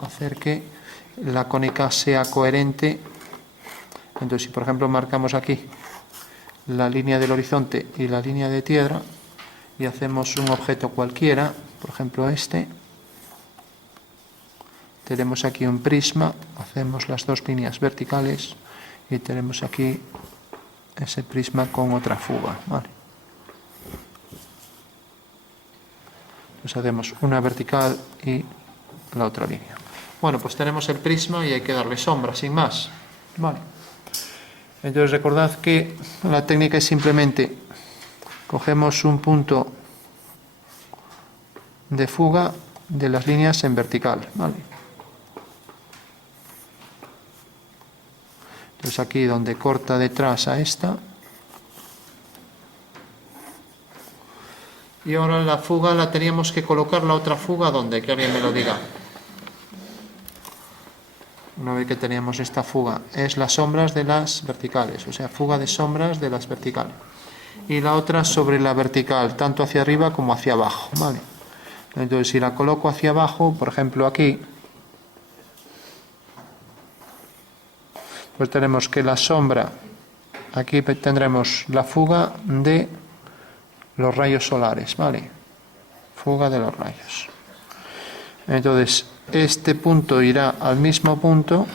hacer que la cónica sea coherente. Entonces, si por ejemplo marcamos aquí la línea del horizonte y la línea de tierra y hacemos un objeto cualquiera, por ejemplo este, tenemos aquí un prisma, hacemos las dos líneas verticales y tenemos aquí ese prisma con otra fuga, ¿vale? Pues hacemos una vertical y la otra línea. Bueno, pues tenemos el prisma y hay que darle sombra, sin más. Vale. Entonces recordad que la técnica es simplemente cogemos un punto de fuga de las líneas en vertical, ¿vale? Entonces aquí donde corta detrás a esta. Y ahora la fuga la teníamos que colocar, la otra fuga, ¿dónde? Que alguien me lo diga. Una vez que teníamos esta fuga, es las sombras de las verticales, o sea, fuga de sombras de las verticales. Y la otra sobre la vertical, tanto hacia arriba como hacia abajo, ¿vale? Entonces, si la coloco hacia abajo, por ejemplo aquí, pues tenemos que la sombra, aquí tendremos la fuga de los rayos solares, ¿vale? Fuga de los rayos. Entonces, este punto irá al mismo punto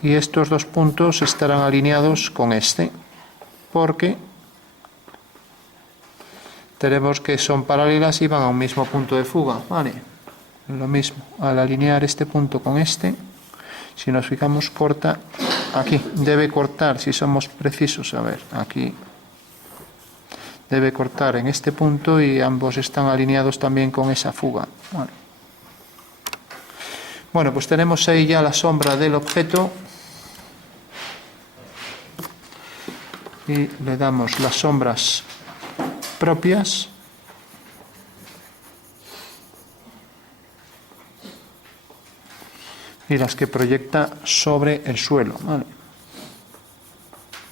y estos dos puntos estarán alineados con este, porque tenemos que son paralelas y van a un mismo punto de fuga, ¿vale? Lo mismo, al alinear este punto con este, si nos fijamos, corta aquí, debe cortar, si somos precisos, a ver, aquí debe cortar en este punto y ambos están alineados también con esa fuga, ¿vale? Bueno, pues tenemos ahí ya la sombra del objeto y le damos las sombras propias. Y las que proyecta sobre el suelo, ¿vale?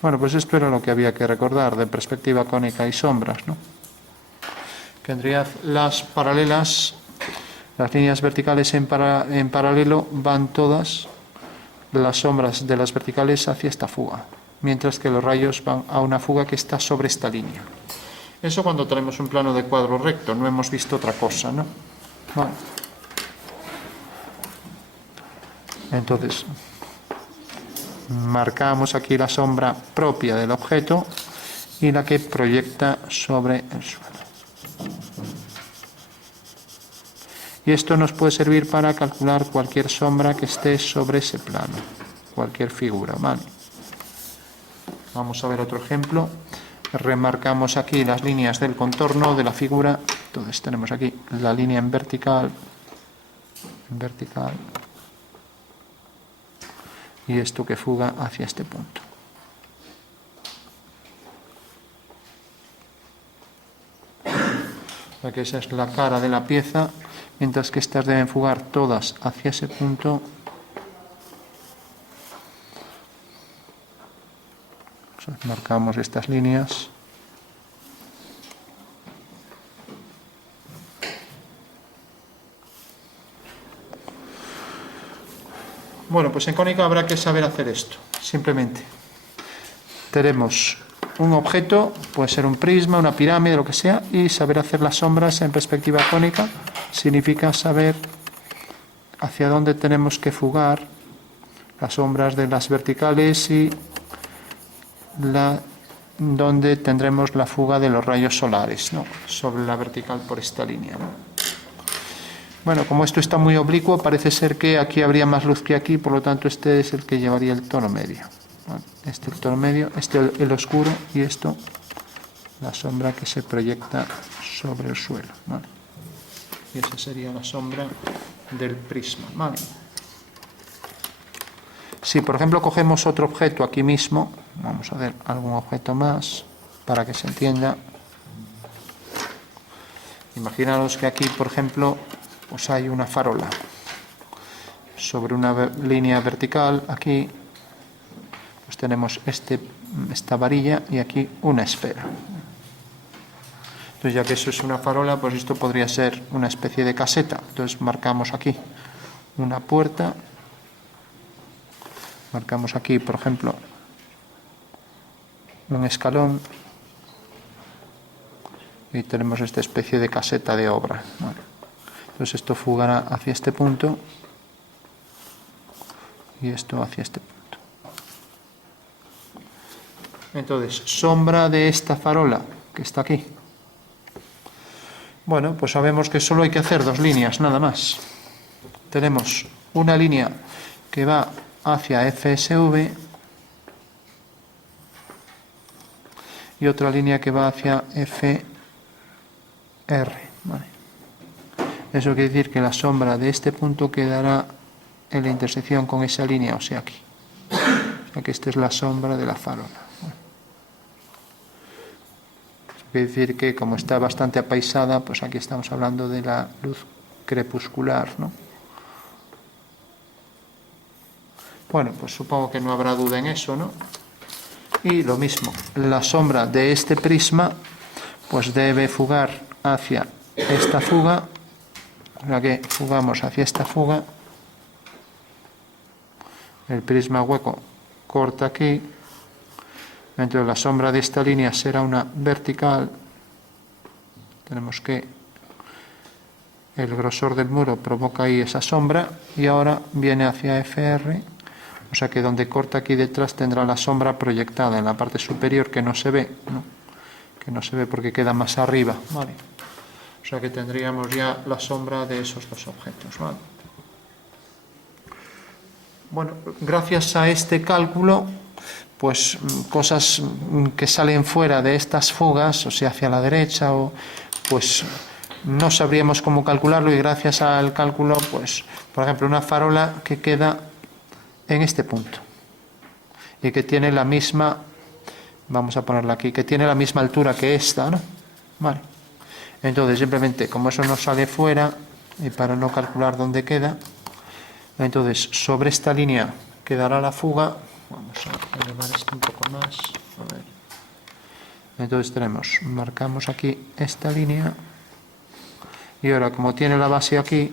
Bueno, pues esto era lo que había que recordar de perspectiva cónica y sombras, ¿no? Que en realidad las paralelas, las líneas verticales en paralelo van todas las sombras de las verticales hacia esta fuga, mientras que los rayos van a una fuga que está sobre esta línea. Eso cuando tenemos un plano de cuadro recto, no hemos visto otra cosa, ¿no? Vale. Entonces, marcamos aquí la sombra propia del objeto y la que proyecta sobre el suelo. Y esto nos puede servir para calcular cualquier sombra que esté sobre ese plano, cualquier figura, ¿vale? Vamos a ver otro ejemplo. Remarcamos aquí las líneas del contorno de la figura. Entonces tenemos aquí la línea en vertical, y esto que fuga hacia este punto. Aquí esa es la cara de la pieza, mientras que estas deben fugar todas hacia ese punto. Entonces marcamos estas líneas. Bueno, pues en cónica habrá que saber hacer esto. Simplemente tenemos un objeto, puede ser un prisma, una pirámide, lo que sea, y saber hacer las sombras en perspectiva cónica significa saber hacia dónde tenemos que fugar las sombras de las verticales y donde tendremos la fuga de los rayos solares, ¿no? Sobre la vertical por esta línea, ¿no? Bueno, como esto está muy oblicuo, parece ser que aquí habría más luz que aquí, por lo tanto este es el que llevaría el tono medio. ¿Vale? Este el tono medio, este el oscuro y esto la sombra que se proyecta sobre el suelo, ¿vale? Y esa sería la sombra del prisma, ¿vale? Si por ejemplo cogemos otro objeto aquí mismo, vamos a ver algún objeto más para que se entienda. Imaginaros que aquí por ejemplo pues hay una farola sobre una línea vertical. Aquí pues tenemos esta varilla y aquí una esfera. Entonces, ya que eso es una farola, pues esto podría ser una especie de caseta. Entonces marcamos aquí una puerta. Marcamos aquí, por ejemplo, un escalón. Y tenemos esta especie de caseta de obra. Vale. Entonces esto fugará hacia este punto y esto hacia este punto. Entonces, sombra de esta farola que está aquí. Bueno, pues sabemos que solo hay que hacer dos líneas, nada más. Tenemos una línea que va hacia FSV y otra línea que va hacia FR. Vale. Eso quiere decir que la sombra de este punto quedará en la intersección con esa línea, o sea, aquí. O sea, que esta es la sombra de la farola. Quiere decir que como está bastante apaisada, pues aquí estamos hablando de la luz crepuscular, ¿no? Bueno, pues supongo que no habrá duda en eso, ¿no? Y lo mismo, la sombra de este prisma pues debe fugar hacia esta fuga, o sea que fugamos hacia esta fuga, el prisma hueco corta aquí. Entonces la sombra de esta línea será una vertical. Tenemos que el grosor del muro provoca ahí esa sombra y ahora viene hacia FR, o sea que donde corta aquí detrás tendrá la sombra proyectada en la parte superior que no se ve, ¿no? Que no se ve porque queda más arriba, ¿vale? O sea que tendríamos ya la sombra de esos dos objetos, ¿vale? Bueno, gracias a este cálculo, pues cosas que salen fuera de estas fugas, o sea, hacia la derecha, o pues no sabríamos cómo calcularlo, y gracias al cálculo, pues, por ejemplo, una farola que queda en este punto y que tiene la misma, vamos a ponerla aquí, que tiene la misma altura que esta, ¿no? Vale. Entonces, simplemente, como eso no sale fuera, y para no calcular dónde queda, entonces, sobre esta línea quedará la fuga. Vamos a elevar esto un poco más. A ver. Entonces marcamos aquí esta línea. Y ahora, como tiene la base aquí,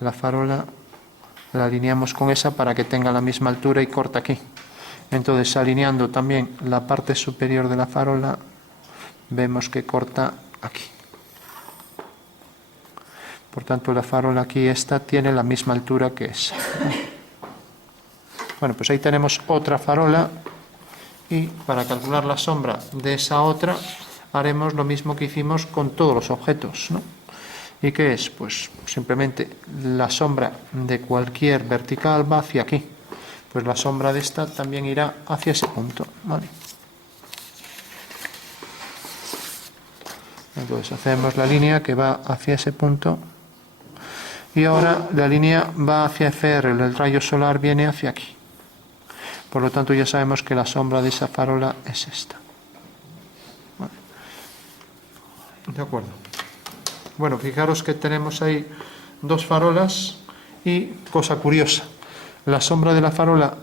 la farola la alineamos con esa para que tenga la misma altura y corta aquí. Entonces, alineando también la parte superior de la farola, vemos que corta aquí. Por tanto, la farola aquí, esta, tiene la misma altura que esa. Bueno, pues ahí tenemos otra farola y para calcular la sombra de esa otra haremos lo mismo que hicimos con todos los objetos, ¿no? ¿Y qué es? Pues simplemente la sombra de cualquier vertical va hacia aquí. Pues la sombra de esta también irá hacia ese punto, ¿vale? Entonces hacemos la línea que va hacia ese punto y ahora la línea va hacia FR, el rayo solar viene hacia aquí. Por lo tanto, ya sabemos que la sombra de esa farola es esta. Vale. De acuerdo. Bueno, fijaros que tenemos ahí dos farolas y, cosa curiosa, la sombra de la farola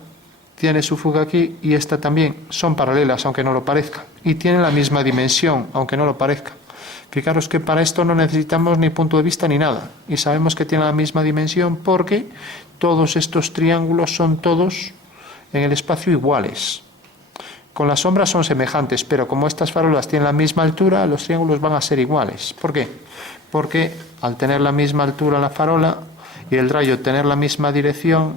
tiene su fuga aquí y esta también. Son paralelas, aunque no lo parezca. Y tienen la misma dimensión, aunque no lo parezca. Fijaros que para esto no necesitamos ni punto de vista ni nada. Y sabemos que tiene la misma dimensión porque todos estos triángulos son todos en el espacio iguales. Con las sombras son semejantes, pero como estas farolas tienen la misma altura, los triángulos van a ser iguales. ¿Por qué? Porque al tener la misma altura la farola y el rayo tener la misma dirección,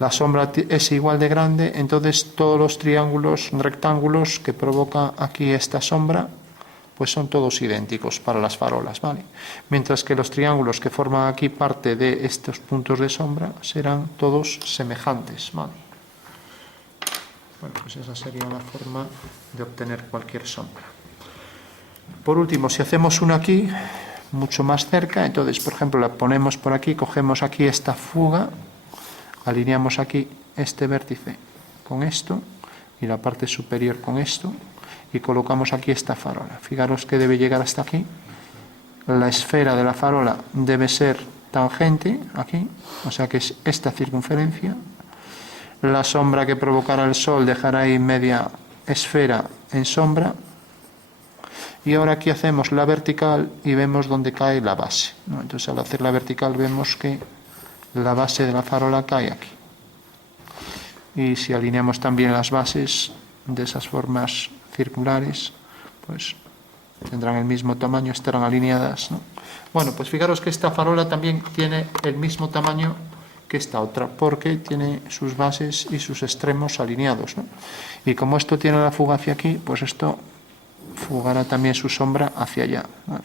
la sombra es igual de grande, entonces todos los triángulos, rectángulos que provoca aquí esta sombra, pues son todos idénticos para las farolas, ¿vale? Mientras que los triángulos que forman aquí parte de estos puntos de sombra serán todos semejantes, ¿vale? Bueno, pues esa sería la forma de obtener cualquier sombra. Por último, si hacemos una aquí, mucho más cerca, entonces, por ejemplo, la ponemos por aquí, cogemos aquí esta fuga, alineamos aquí este vértice con esto y la parte superior con esto y colocamos aquí esta farola. Fijaros que debe llegar hasta aquí. La esfera de la farola debe ser tangente aquí, o sea que es esta circunferencia. La sombra que provocará el sol dejará ahí media esfera en sombra. Y ahora aquí hacemos la vertical y vemos dónde cae la base, ¿no? Entonces al hacer la vertical vemos que la base de la farola cae aquí. Y si alineamos también las bases de esas formas circulares, pues tendrán el mismo tamaño, estarán alineadas, ¿no? Bueno, pues fijaros que esta farola también tiene el mismo tamaño que esta otra, porque tiene sus bases y sus extremos alineados, ¿no? Y como esto tiene la fuga hacia aquí, pues esto fugará también su sombra hacia allá, ¿vale?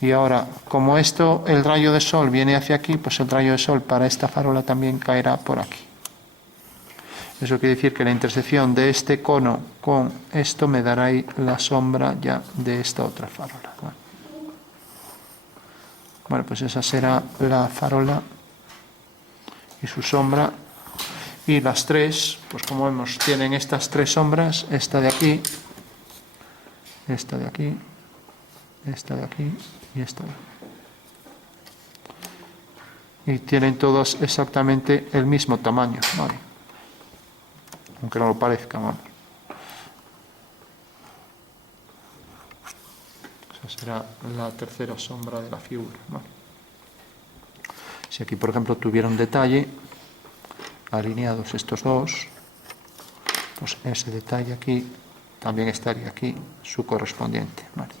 Y ahora, como esto, el rayo de sol viene hacia aquí, pues el rayo de sol para esta farola también caerá por aquí. Eso quiere decir que la intersección de este cono con esto me dará ahí la sombra ya de esta otra farola. Bueno, pues esa será la farola y su sombra. Y las tres, pues como vemos, tienen estas tres sombras, esta de aquí, esta de aquí, esta de aquí y esta de aquí. Y tienen todos exactamente el mismo tamaño, ¿vale? Aunque no lo parezca, vamos. Esa será la tercera sombra de la figura, ¿vale? Si aquí, por ejemplo, tuviera un detalle, alineados estos dos, pues ese detalle aquí también estaría aquí, su correspondiente, ¿vale?